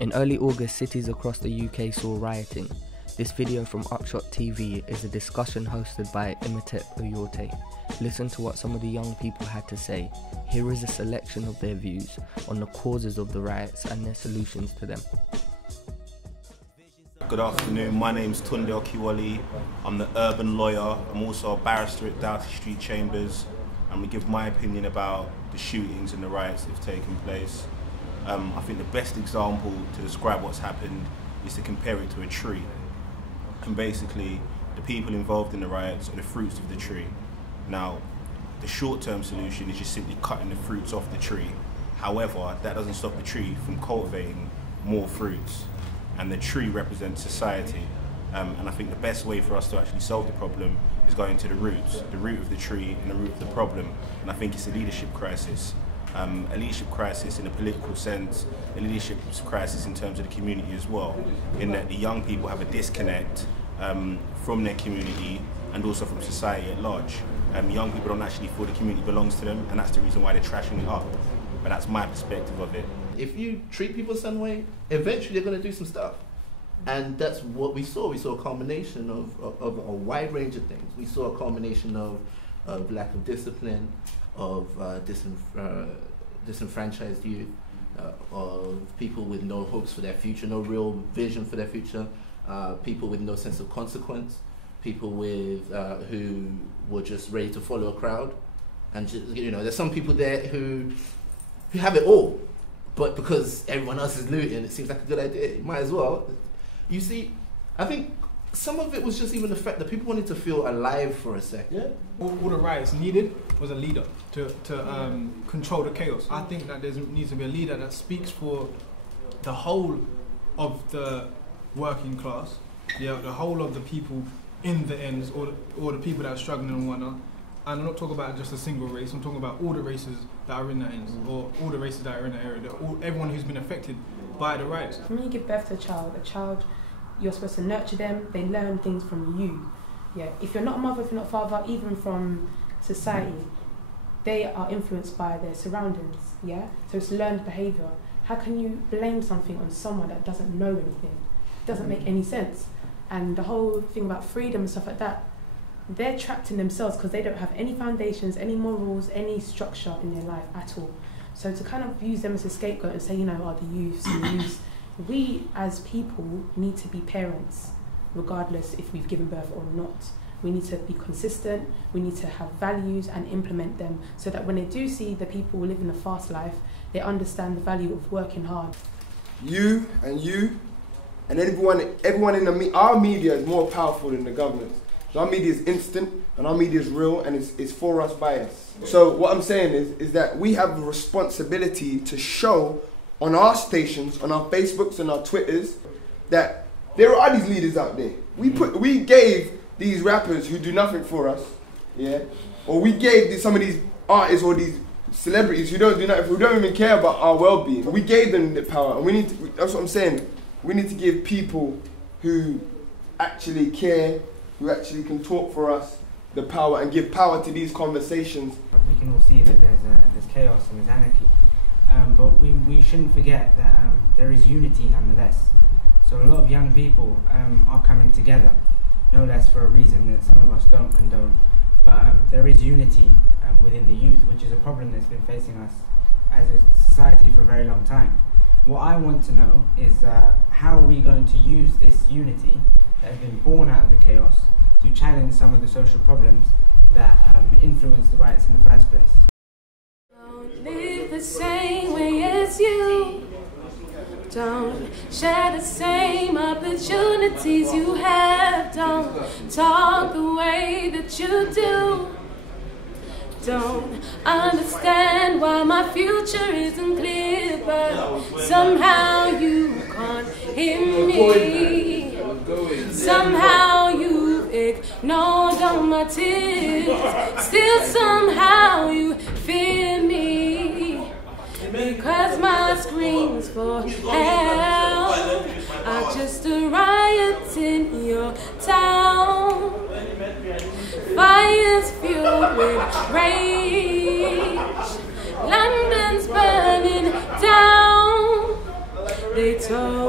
In early August, cities across the UK saw rioting. This video from UnLtd is a discussion hosted by UnLtd. Listen to what some of the young people had to say. Here is a selection of their views on the causes of the riots and their solutions to them. Good afternoon, my name's Tunde Okiwole. I'm the urban lawyer. I'm also a barrister at Doughty Street Chambers. I'm going to give my opinion about the shootings and the riots that have taken place. I think the best example to describe what's happened is to compare it to a tree. And basically, the people involved in the riots are the fruits of the tree. Now, the short-term solution is just simply cutting the fruits off the tree. However, that doesn't stop the tree from cultivating more fruits. And the tree represents society. And I think the best way for us to actually solve the problem is going to the roots, the root of the tree and the root of the problem. And I think it's a leadership crisis. A leadership crisis in a political sense, a leadership crisis in terms of the community as well, in that the young people have a disconnect from their community and also from society at large. Young people don't actually feel the community belongs to them, and that's the reason why they're trashing it up. But that's my perspective of it. If you treat people some way, eventually they're going to do some stuff. And that's what we saw. We saw a combination of a wide range of things. We saw a combination of lack of discipline, of disenfranchised youth, of people with no hopes for their future, no real vision for their future, people with no sense of consequence, people with who were just ready to follow a crowd. And just, there's some people there who have it all, but because everyone else is looting, it seems like a good idea. You might as well. You see, I think some of it was just even the fact that people wanted to feel alive for a second. Yeah. All the riots needed was a leader to control the chaos. I think that there needs to be a leader that speaks for the whole of the working class, the whole of the people in the ends, or the people that are struggling and whatnot. And I'm not talking about just a single race, I'm talking about all the races that are in the ends, or all the races that are in the area, everyone who's been affected by the riots. When you give birth to a child, you're supposed to nurture them, they learn things from you. Yeah. If you're not a mother, if you're not a father, even from society, they are influenced by their surroundings, yeah? So it's learned behaviour. How can you blame something on someone that doesn't know anything? It doesn't make any sense. And the whole thing about freedom and stuff like that, they're trapped in themselves because they don't have any foundations, any morals, any structure in their life at all. So to kind of use them as a scapegoat and say, the youths and the youths, we as people need to be parents, regardless if we've given birth or not. We need to be consistent, we need to have values and implement them so that when they do see the people living a fast life, they understand the value of working hard. You and everyone in our media is more powerful than the government. So our media is instant and our media is real and it's for us, by us. So what I'm saying is that we have a responsibility to show on our stations, on our Facebooks and our Twitters, that there are these leaders out there. We gave these rappers who do nothing for us, yeah, or we gave some of these artists or these celebrities who don't do nothing, who don't even care about our well-being. We gave them the power, and that's what I'm saying. We need to give people who actually care, who actually can talk for us, the power, and give power to these conversations. We can all see that there's chaos and there's anarchy. But we shouldn't forget that there is unity nonetheless. So a lot of young people are coming together, no less for a reason that some of us don't condone. But there is unity within the youth, which is a problem that's been facing us as a society for a very long time. What I want to know is how are we going to use this unity that has been born out of the chaos to challenge some of the social problems that influence the riots in the first place. Don't live the same way as you. Don't share the same opportunities you have. Don't talk the way that you do. Don't understand why my future isn't clear, but somehow you can't hear me. Somehow you ignored all my tears. Still somehow you fear me. Because my screams for help are just a riot in your town. Fires fueled with rage. London's burning down. They told